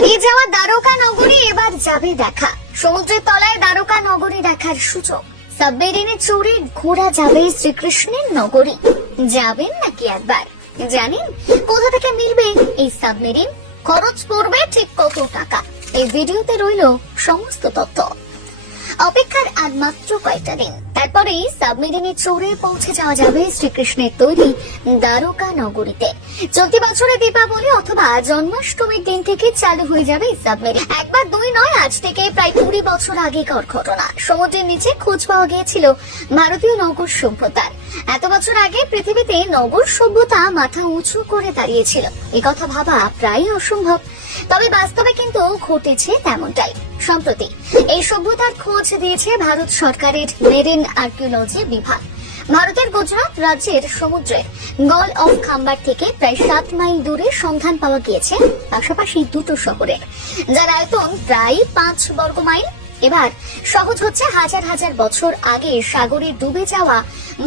হারিয়ে যাওয়া দ্বারকা নগরী এবার যাবে দেখা। সমুদ্রের তলায় দ্বারকা নগরী দেখার সুযোগ। সাবমেরিনে চড়ে ঘোরা যাবে শ্রীকৃষ্ণের নগরী। যাবেন নাকি একবার? জানেন কোথা থেকে মিলবে এই সাবমেরিন? খরচ পড়বে ঠিক কত টাকা? এই ভিডিওতে রইল সমস্ত তথ্য। অপেক্ষার আর মাত্র কয়েকটা দিন, তারপরেই সাবমেরিনে চড়ে পৌঁছে যাওয়া যাবে শ্রীকৃষ্ণের তৈরি দ্বারকা নগরীতে। চলতি বছরে দীপাবলি অথবা জন্মাষ্টমীর দিন থেকে চালু হয়ে যাবে সাবমেরিন। একবার দুই নয়, আজ থেকে প্রায় 20 বছর আগেকার ঘটনা। সমুদ্রের নিচে খোঁজ পাওয়া গিয়েছিল ভারতীয় নগর সভ্যতার। এত বছর আগে পৃথিবীতে নগর সভ্যতা মাথা উঁচু করে দাঁড়িয়েছিল, একথা ভাবা প্রায় অসম্ভব। তবে বাস্তবে কিন্তু ঘটেছে তেমনটাই। সম্প্রতি এই সভ্যতার খোঁজ দিয়েছে ভারত সরকারের মেরিন আর্কিওলজি বিভাগ। ভারতের গুজরাট রাজ্যের সমুদ্রের গল অফ খাম্বার থেকে প্রায় 7 মাইল দূরে সন্ধান পাওয়া গিয়েছে পাশাপাশি দুটো শহরের, যার আয়তন প্রায় 5 বর্গ মাইল। এবার সহজ হচ্ছে হাজার হাজার বছর আগে সাগরে ডুবে যাওয়া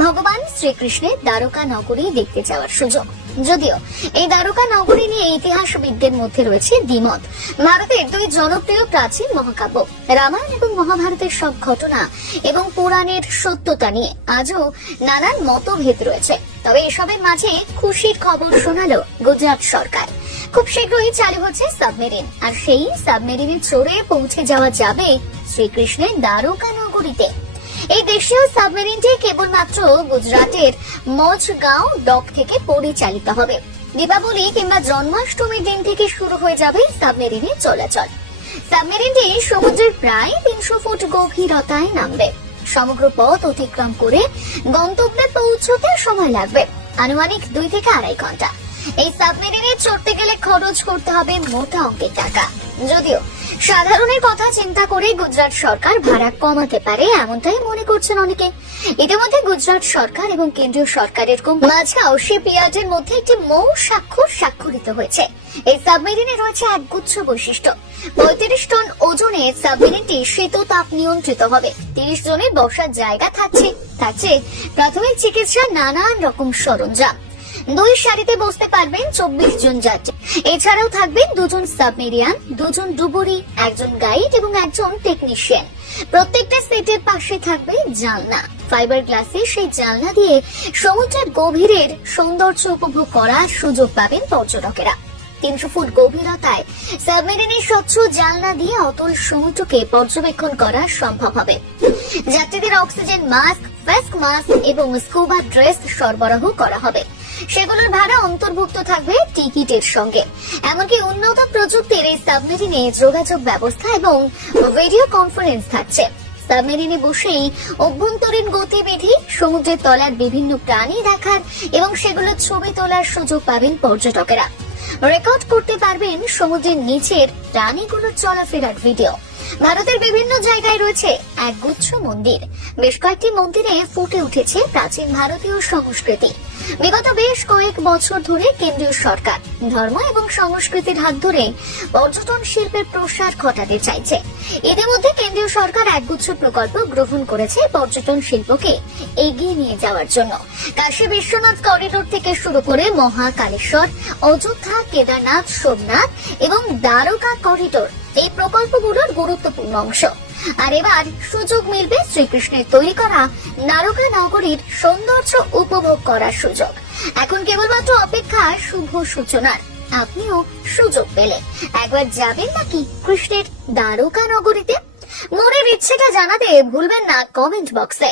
ভগবান শ্রীকৃষ্ণের দ্বারকা নগরী দেখতে যাওয়ার সুযোগ। যদিও এই দ্বারকা নগরী নিয়ে ইতিহাসবিদদের মধ্যে রয়েছে দ্বিমত। ভারতের দুই জনপ্রিয় প্রাচীন মহাকাব্য রামায়ণ এবং মহাভারতের সব ঘটনা এবং পুরাণের সত্যতা নিয়ে আজও নানান মতভেদ রয়েছে। তবে এসবের মাঝে খুশির খবর শোনালো গুজরাট সরকার। খুব শীঘ্রই চালু হচ্ছে সাবমেরিন, আর সেই সাবমেরিনে চড়ে পৌঁছে যাওয়া যাবে শ্রীকৃষ্ণের দ্বারকা নগরীতে। এই দেশীয় সাবমেরিনটি কেবলমাত্র গুজরাটের মজগাঁও ডক থেকে পরিচালিত হবে। দীপাবলি কিংবা জন্মাষ্টমীর দিন থেকে শুরু হয়ে যাবে সাবমেরিনে চলাচল। সাবমেরিনটি সমুদ্রের প্রায় 300 ফুট গভীরতায় নামবে। সমগ্র পথ অতিক্রম করে গন্তব্যে পৌঁছতে সময় লাগবে আনুমানিক 2 থেকে 2.5 ঘন্টা। এই সাবমেরিনে চড়তে গেলে খরচ করতে হবে মোটা অঙ্কের টাকা। যদিও সাধারণের কথা চিন্তা করে গুজরাট সরকার ভাড়া কমাতে পারে, এমনটাই মনে করছেন অনেকে। ইতিমধ্যে গুজরাট সরকার এবং কেন্দ্রীয় সরকারের মাঝগাঁও শিপইয়ার্ডের মধ্যে একটি মৌ স্বাক্ষর স্বাক্ষরিত হয়েছে। এই সাবমেরিনে রয়েছে একগুচ্ছ বৈশিষ্ট্য। 35 টন ওজনের সাবমেরিনটি শীততাপ নিয়ন্ত্রিত হবে। 30 জনের বসার জায়গা থাকছে প্রাথমিক চিকিৎসার নানান রকম সরঞ্জাম। 2 সারিতে বসতে পারবেন 24 জন যাত্রী। এছাড়াও থাকবেন 2 জন সাবমেরিয়ান, 2 জন ডুবুরি, 1 জন গাইড এবং 1 জন টেকনিশিয়ান। প্রত্যেকটা সিটের পাশে থাকবে জানলা। ফাইবার গ্লাসের সেই জানলা দিয়ে সমুদ্রের গভীরের সৌন্দর্য উপভোগ করার সুযোগ পাবেন পর্যটকেরা। 300 ফুট গভীরতায় সাবমেরিনের স্বচ্ছ জানলা দিয়ে অতল সমুদ্রকে পর্যবেক্ষণ করা সম্ভব হবে। যাত্রীদের অক্সিজেন মাস্ক, ফেস মাস্ক এবং স্কুবা ড্রেস সরবরাহ করা হবে। সেগুলোর ভাড়া অন্তর্ভুক্ত থাকবে টিকিটের সঙ্গে। এমনকি উন্নত প্রযুক্তির এই সাবমেরিনে যোগাযোগ ব্যবস্থা এবং ভিডিও কনফারেন্স থাকছে। সাবমেরিনে বসেই অভ্যন্তরীণ গতিবিধি, সমুদ্রের তলার বিভিন্ন প্রাণী দেখার এবং সেগুলোর ছবি তোলার সুযোগ পাবেন পর্যটকেরা। রেকর্ড করতে পারবেন সমুদ্রের নিচের প্রাণীগুলোর চলাফেরার ভিডিও। ভারতের বিভিন্ন জায়গায় রয়েছে একগুচ্ছ মন্দির। বেশ কয়েকটি মন্দিরে ফুটে উঠেছে প্রাচীন ভারতীয় সংস্কৃতি। বিগত বেশ কয়েক বছর ধরে কেন্দ্রীয় সরকার ধর্ম এবং সংস্কৃতির হাত ধরে পর্যটন শিল্পের প্রসার ঘটাতে চাইছে। ইতিমধ্যে কেন্দ্রীয় সরকার একগুচ্ছ প্রকল্প গ্রহণ করেছে পর্যটন শিল্পকে এগিয়ে নিয়ে যাওয়ার জন্য। কাশী বিশ্বনাথ করিডোর থেকে শুরু করে মহাকালেশ্বর, অযোধ্যা, কেদারনাথ, সোমনাথ এবং দ্বারকা করিডোর এই প্রকল্পগুলোর গুরুত্বপূর্ণ অংশ। আর এবার সুযোগ মিলবে শ্রীকৃষ্ণের তৈরি করা দ্বারকা নগরীর সৌন্দর্য উপভোগ করার সুযোগ। এখন কেবলমাত্র অপেক্ষা শুভ সূচনার। আপনিও সুযোগ পেলে একবার যাবেন নাকি কৃষ্ণের দ্বারকা নগরীতে? মনের ইচ্ছেটা জানাতে ভুলবেন না কমেন্ট বক্সে।